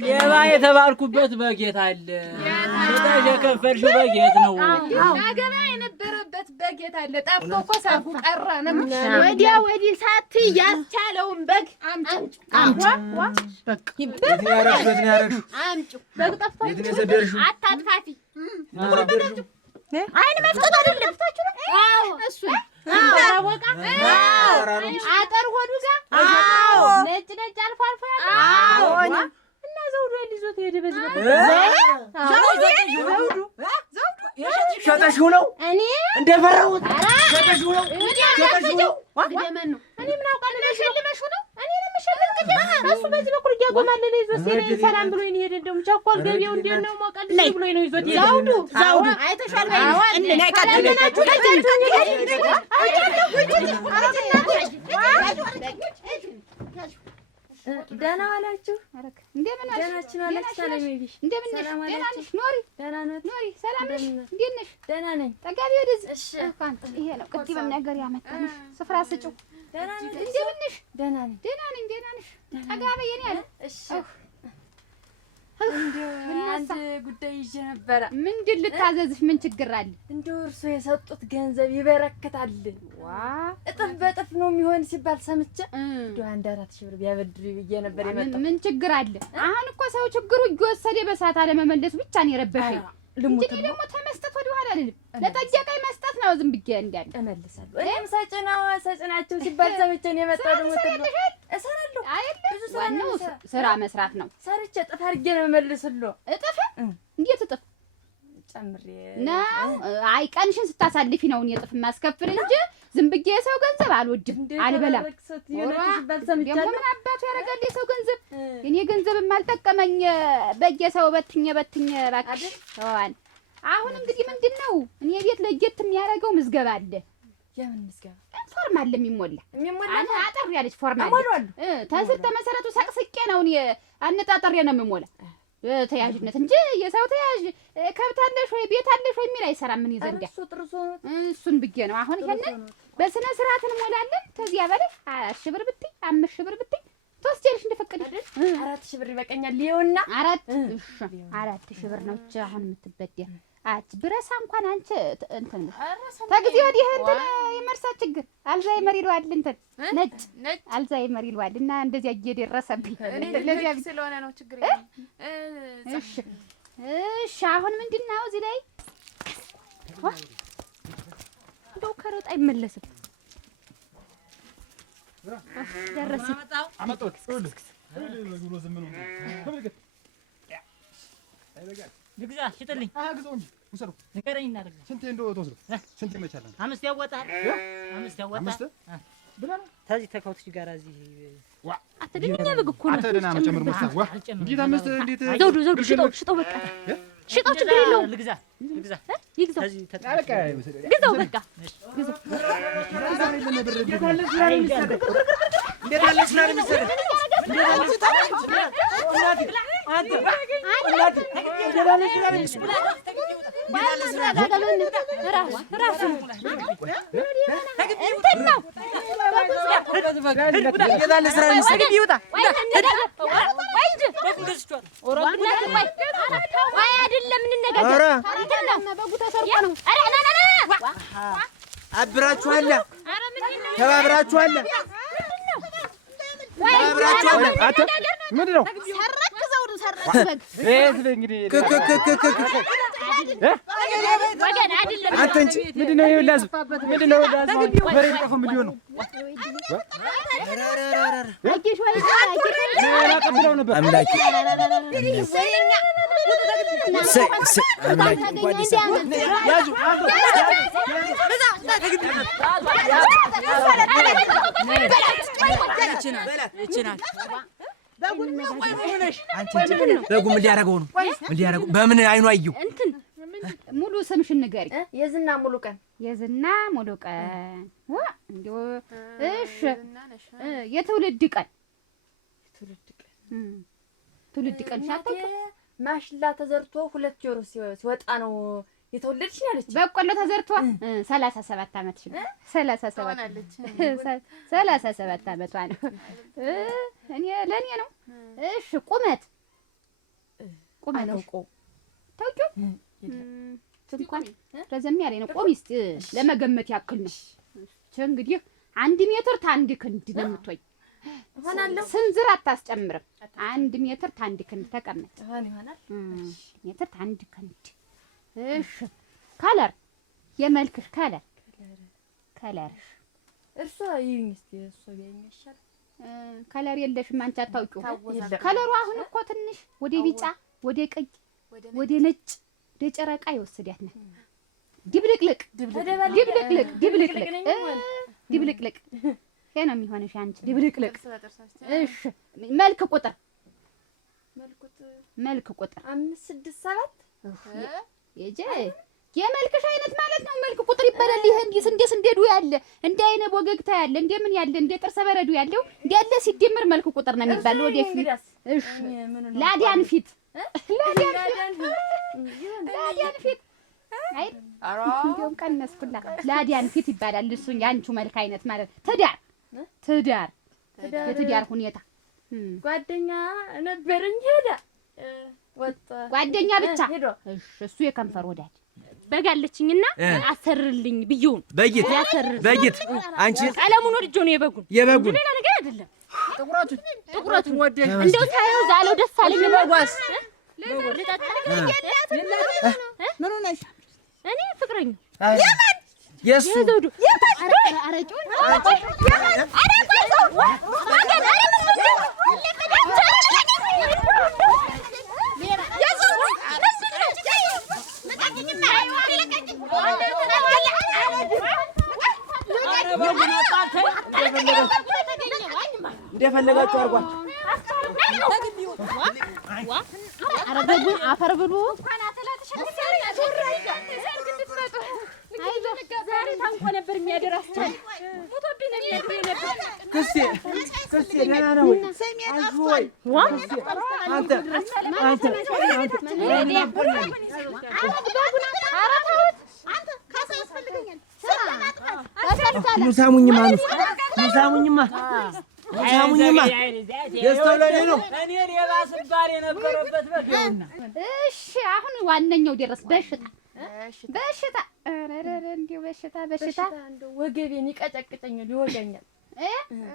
ሌባ የተባልኩበት በጌት አለ። ሽጠሽ የከፈልሽው በጌት ነው። አገባ የነበረበት በጌት አለ። ጠፍቶ እኮ ሳፉ ቀረ ነው። ወዲያ ወዲህ ሳት ያስቻለውን በግ አምጪ። በግ ጠፍቶ አታጥፋፊ። አይን መፍጠጥ አይደለም። አዎ እሱ ታወቃ አጠር ሆዱ ጋር ነጭ አልፎ ያለው እና ዘውዱ ይዞት ሄደ። ሸጠሽው ነው እኔ እንደፈራሁት ሸጠሽው ነው። ለማን ነው? እኔ ምን አውቃለሁ? ለሸልመሽ ነው። እኔ ለምሸልም ከጀመረ እሱ በዚህ በኩል እያጎማለለ ይዞት ሄደ። ሰላም ብሎ ይሄድ እንደውም ቸኮል ገቢው እንዴት ነው ሞቀል ብሎ ነው ይዞት ሄደ። ዘውዱ አይተሻል ወይ? እኔ አይቀጥልናችሁ ደህና ዋላችሁ? እንደምን ደህናችን ዋላችሁ? ሰላም ይብሽ። እንደምን ነሽ? ደህና ነሽ? ኖሪ ደህና ነሽ? ኖሪ ሰላም ነሽ? እንዴት ነሽ? ደህና ነኝ። ጠጋቢ ወደዚህ። እሺ ይሄ ነው ቅድምም ነገር ያመጣንሽ ስፍራ ስጪው። ደህና ነኝ። እንደምን ነሽ? ደህና ነኝ። ደህና ነኝ። ደህና ነሽ? ጠጋቢ የኔ አለ። እሺ እንደው አንድ ጉዳይ ይዤ ነበረ። ምንድን ልታዘዝሽ? ምን ችግር አለ? እንደው እርሶ የሰጡት ገንዘብ ይበረከታል። ዋ እጥፍ በጥፍ ነው የሚሆን ሲባል ሰምቼ እንደው 4,000 ብር ቢያበድሪ ብዬ ነበር የመጣው። ምን ችግር አለ? አሁን እኮ ሰው ችግሩ እየወሰደ በሰዓት አለመመለሱ ብቻ ነው የረበሸኝ። እንጂ ደግሞ ተመስጠት ወደ ኋላ አይደለም። ለጠየቀኝ መስጠት ነው። ዝም ብዬ እንዳለ እመልሳለሁ። እኔም ሰጭናቸው ሲባል ሰምቼ ነው የመጣው። ደግሞ እሰራለሁ አይደል? ዋናው ስራ መስራት ነው። ሰርቼ እጥፍ አድርጌ ነው የምመልስልዎ። እጥፍ? እንዴት እጥፍ? ጨምሬ ነው። አይ ቀንሽን ስታሳልፊ ነው እኔ እጥፍ የማስከፍል እንጂ ዝም ብዬ የሰው ገንዘብ አልወድም፣ አልበላም። ደግሞ ምን አባቱ ያደርጋል የሰው ገንዘብ? እኔ ገንዘብም አልጠቀመኝ። በየሰው በትኜ እባክሽ ተዋን። አሁን እንግዲህ ምንድን ነው እኔ ቤት ለየት የሚያደርገው ምዝገባ አለ። የምን ምዝገባ? ፎርም አለ የሚሞላ አጠር ያለች ፎርም አለ። ተስር ተመሰረቱ ሰቅስቄ ነው እኔ አነጣጠሬ ነው የምሞላ ተያዥነት እንጂ የሰው ተያዥ ከብት አለሽ ወይ ቤት አለሽ ወይ የሚል አይሰራም። ምን ይዘንዳ እሱን ብዬ ነው አሁን ይሄንን በስነ ስርዓት እንሞላለን። ተዚያ በላይ 4,000 ብር ብትይ 5,000 ብር ብትይ ተወስጀልሽ እንደፈቀደሽ 4,000 ብር ይበቃኛል። ሊዮና 4,000 ብር ነው እቺ አሁን የምትበደር። ብረሳ እንኳን አንቺ እንትን ተግዜ ወዲህ እንትን የመርሳት ችግር አልዛይመር ይሏል እንትን ነጭ አልዛይመር ይሏል እና እንደዚያ እየደረሰብኝ ለዚያ ስለሆነ ነው ችግር። እሺ አሁን ምንድን ነው እዚህ ላይ እንደው ከሮጥ አይመለስም። ደረሰ አመጣው ግዛ ሽጥልኝ። ግዛው እንጂ ውሰዱ። ንገረኝ እና ደግዛ ስንት እንደው ተወስዶ ስንት ይመቻል? 5 ያወጣል። 5 ያወጣል። 5 ብላ ነው ታዚህ ተካውትሽ ጋር እዚህ አትደኛ በግ እኮ ነው። አትደና መጨመር መስታ ዋ እንዴት 5 እንዴት ዘውዱ ሽጠው በቃ ሽጠው ችግር የለውም። ልግዛ ይግዛው ታዚህ በቃ ግዛው በቃ ግዛው። እንዴት አለ ስራ የሚሰራ አብራችኋል ተባብራችኋል አንተ ምንድን ነው ሰረክ በግ እንግዲህ ወገን አይደለም አንተ እንጂ ምንድን ነው ይኸውልህ ምንድን ነው በሬ ጠፋ ምን ነው አጅሽ ወይ ቀብለው ነበር አምላኬ ያዙ በጉም እንዲያረገው ነው እንዲያረገው በምን አይኑ አየው እንትን ሙሉ ስምሽን ንገሪ። የዝና ሙሉ ቀን እንዴ እሺ የትውልድ ቀን ትውልድ ቀን ሻተቀ ማሽላ ተዘርቶ 2 ጆሮ ሲወጣ ነው የተወለድሽ ያለች። በቆሎ ተዘርቶ 37 ዓመትሽ ነው። 37 ዓመቷ ነው። እኔ ለኔ ነው። እሺ ቁመት ነው ታውቂው እንኳን ረዘም ያለ ነው። ቆሚ እስቲ ለመገመት ያክል ነው። እንግዲህ 1 ሜትር ታንድ ክንድ ነው የምትወይ ሆናለሁ። ስንዝር አታስጨምርም። 1 ሜትር ታንድ ክንድ ተቀመጥ። ይሆናል ሜትር ታንድ ክንድ። እሺ ከለር የመልክሽ ከለርሽ እርሷ ይሁን እስቲ እርሷ ቢያኝሻል። ከለር የለሽም አንቺ አታውቂው። ከለሩ አሁን እኮ ትንሽ ወደ ቢጫ ወደ ቀይ ወደ ነጭ ወደ ጨረቃ ይወስዳት ነው። ድብልቅልቅ ይሄ ነው የሚሆነሽ አንቺ ድብልቅልቅ። እሺ መልክ ቁጥር 5 6 7 የጄ የመልክሽ አይነት ማለት ነው። መልክ ቁጥር ይባላል። ይሄ እንዲስ እንደዱ ያለ እንደ አይነ ቦገግታ ያለ እንደ ምን ያለ እንደ ጥርሰ በረዱ ያለው እንዲያለ ሲደመር መልክ ቁጥር ነው የሚባለው። ወደፊት እሺ ላዲያን ፊት አይ እንደውም ቀነስኩላ። ላዲያን ፊት ይባላል እሱ ያንቹ መልክ አይነት ማለት ትዳር የትዳር ሁኔታ ጓደኛ ነበረኝ ሄዳ ወጣ ጓደኛ ብቻ እሺ እሱ የከንፈር ወዳጅ በጋለችኝና አሰርልኝ ብየውን በጊት አንቺ ቀለሙን ወድጆ ነው የበጉን ሌላ ነገር አይደለም። ጥቁረቱን ወደሽ እንደው ታየው ዛለው ደስ አለኝ። በጓስ ምን ሆነሽ? እኔ ፍቅረኛ የሱ እንደፈለጋችሁ አርጓል። አረጋጉ አፈር ብሉ ዛሬ ታንቆ ነበር የሚያደራስቻል ሞቶብኝ ነው የሚያድረው ነበር። ክሴ ደህና ነው ወይ? አንተ ሙሳሙኝማ ደስታው ለኔ ነው። እኔ ሌባ ስባል የነበረበት በገውና እሺ አሁን ዋነኛው ደረስ በሽታ እንዲሁ በሽታ እንደው ወገቤን ይቀጨቅጨኛል ይወጋኛል።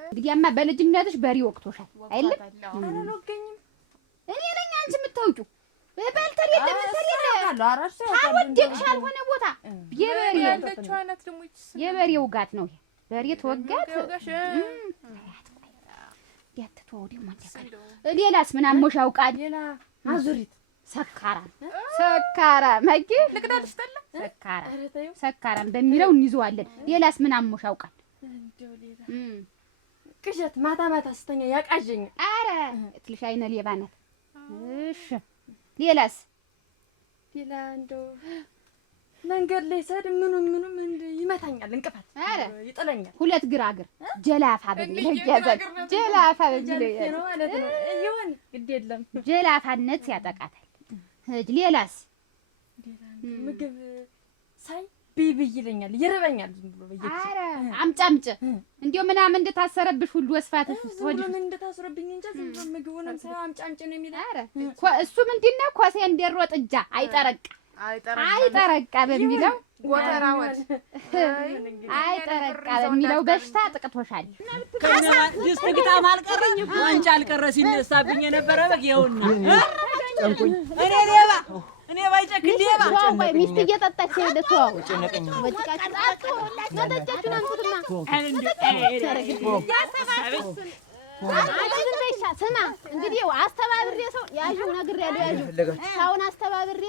እንግዲያማ በልጅነትሽ በሬ ወቅቶሻል አይደል? አልወገኝም። እኔ ነኝ አንቺ የምታውቂው በልተር የለም ታወደቅሽ ያልሆነ ቦታ የበሬ ውጋት ነው ይሄ። በሬ ተወጋት ያተተው ደግሞ ሌላስ ምን አሞሽ ያውቃል? ሌላ አዙሪት ሰካራም ማጂ ልቅዳልሽ ተላ ሰካራም በሚለው እንይዘዋለን። ሌላስ ምን አሞሽ ያውቃል? እንደው ሌላ ቅዠት ማታ ስተኛ ያቃዠኛል። አረ እትልሽ አይነ ሌባ ናት። እሺ ሌላስ ሌላ እንደው መንገድ ላይ ሰድ ምኑም ይመታኛል፣ እንቅፋት ይጥለኛል። ሁለት ግራግር ጀላፋ በሚለው ያዛል። ጀላፋ በሚለው ነው ማለት ነው። ይሁን ግድ የለም ጀላፋነት ያጠቃታል። ሌላስ ምግብ ሳይ ቢብይ ይለኛል፣ ይረበኛል። ዝም ብሎ በየጊዜው አረ አምጫምጭ እንዴው ምናምን እንደታሰረብሽ ሁሉ ወስፋትሽ ወዲህ ምን እንደታሰረብኝ እንጂ ዝም ብሎ ምግቡንም ሳይ አምጫምጭ ነው የሚለው። አረ እሱ ምንድነው ኮሴ እንደሮጥ እጃ አይጠረቃ በሚለው ጎተራ ወድ አይጠረቃ በሚለው በሽታ ጥቅቶሻል። ከነማ ድስት ግጣም አልቀረኝ ዋንጫ አልቀረ ሲነሳብኝ የነበረ በግ ይኸውና እኔ ባይጨክል ሌባ ወይ ሚስት እየጠጣች ሄደቷው ጨነቀኝ። ስማ እንግዲህ አስተባብሬ ሰው ያዥው ነግሬያለሁ። ሰውን አስተባብሬ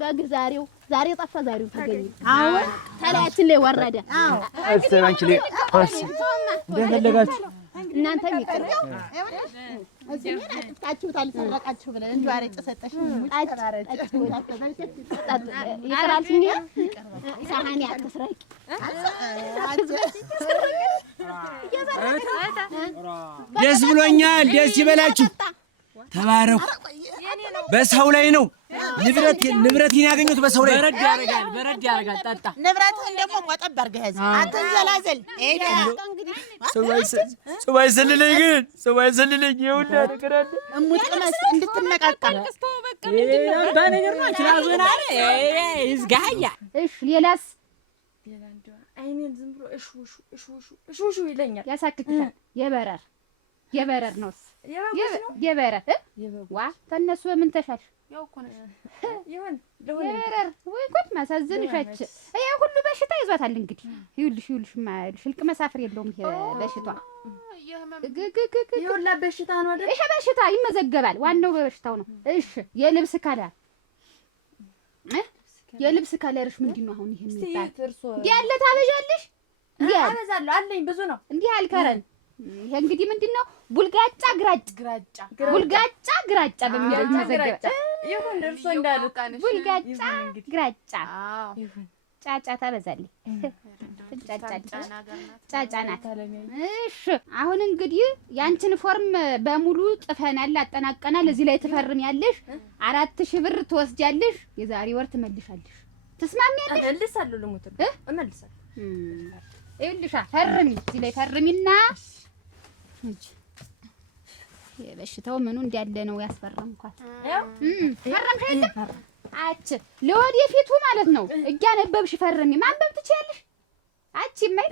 በግ ዛሬ ጠፋ፣ ዛሬው ተገኘ። አሁን ተላያችን ላይ ወረደ። እሰይ አንቺ ላይ እንደፈለጋችሁ እናንተም ይቅር እዚህ ምን አጥፍታችሁታል? ሰረቃችሁ ብለን እንዲሁ አረጭ ሰጠሽ ይቅራል ሲኒ ሳህኒ አትስረቂ ደስ ብሎኛል። ደስ ይበላችሁ። ተባረኩ። በሰው ላይ ነው ንብረቴን ያገኙት በሰው ላይ በረድ ያደርጋል። ጠጣ ንብረትህን ደግሞ ቆጠብ አድርገህ ያዝ። አትንዘላዘል። ሰው አይሰልለኝ ግን ሰው አይሰልለኝ። ይኸውልህ ነገር አለ እሙት ቅመስ እንድትነቃቃ ባነገር ነው ችላዞና ይዝጋያ። እሺ ሌላስ አይኔን ዝም ብሎ እሹ ይለኛል፣ ያሳክክሻል። የበረር ነውስ የበረር ዋ ተነሱ በምን ተሻልሽ? ያው እኮ ነው ይሁን የበረር ወይ ጉድ ማሳዝንሻች። ይሄ ሁሉ በሽታ ይዟታል። እንግዲህ ይኸውልሽ ሽልቅ መሳፍር የለውም ይሄ በሽታ። ይሁላ በሽታ ነው አይደል? ይሄ በሽታ ይመዘገባል። ዋናው በበሽታው ነው። እሺ የልብስ ከለርሽ ምንድነው? አሁን ይሄ የሚባል እንዲህ ያለ ታበዣለሽ? እንዲህ አበዛለሁ አለኝ ብዙ ነው። እንዲህ አልከረን ይሄ እንግዲህ ምንድነው? ቡልጋጫ ግራጫ በሚለው ይመዘገባል። ይሁን እርሶ እንዳሉት ቡልጋጫ ግራጫ ጫጫ ታበዛለች። ጫጫ ናት። እሺ አሁን እንግዲህ ያንቺን ፎርም በሙሉ ጽፈናል፣ አጠናቀናል። እዚህ ላይ ትፈርሚያለሽ። 4000 ብር ትወስጃለሽ። የዛሬ ወር ትመልሻለሽ። ትስማሚያለሽ? እመልሳለሁ። ልሙት እመልሳለሁ። ይኸውልሽ ፈርሚ፣ እዚህ ላይ ፈርሚና የበሽታው ምኑ እንዳለ ነው ያስፈረምኳት። ፈረምሽ አይደል? አች ለወደፊቱ ማለት ነው። እያነበብሽ ፈርሚ። ማንበብ ትችያለሽ? አቺ ማይ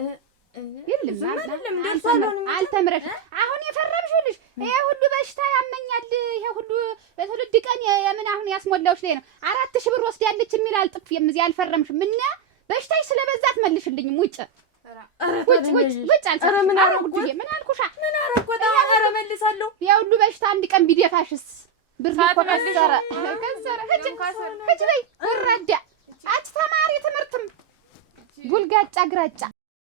አልተምረሽ አሁን የፈረምሽልሽ ይሄ ሁሉ በሽታ ያመኛል። ይሄ ሁሉ በትውልድ ቀን የምን አሁን ያስሞላውሽ ላይ ነው 4000 ብር ወስዳለች የሚል አልጥፍም። እዚህ አልፈረምሽም እና በሽታሽ ስለበዛት መልሽልኝ። ውጭ ኧረ ምን አልኩሽ? ኧረ መልሳለሁ። ይሄ ሁሉ በሽታ አንድ ቀን ቢደፋሽስ ብር እኮ ከሰረ ሂጂ በይ ወራዳ። አች ተማሪ ትምህርትም ጉልጋጫ ግራጫ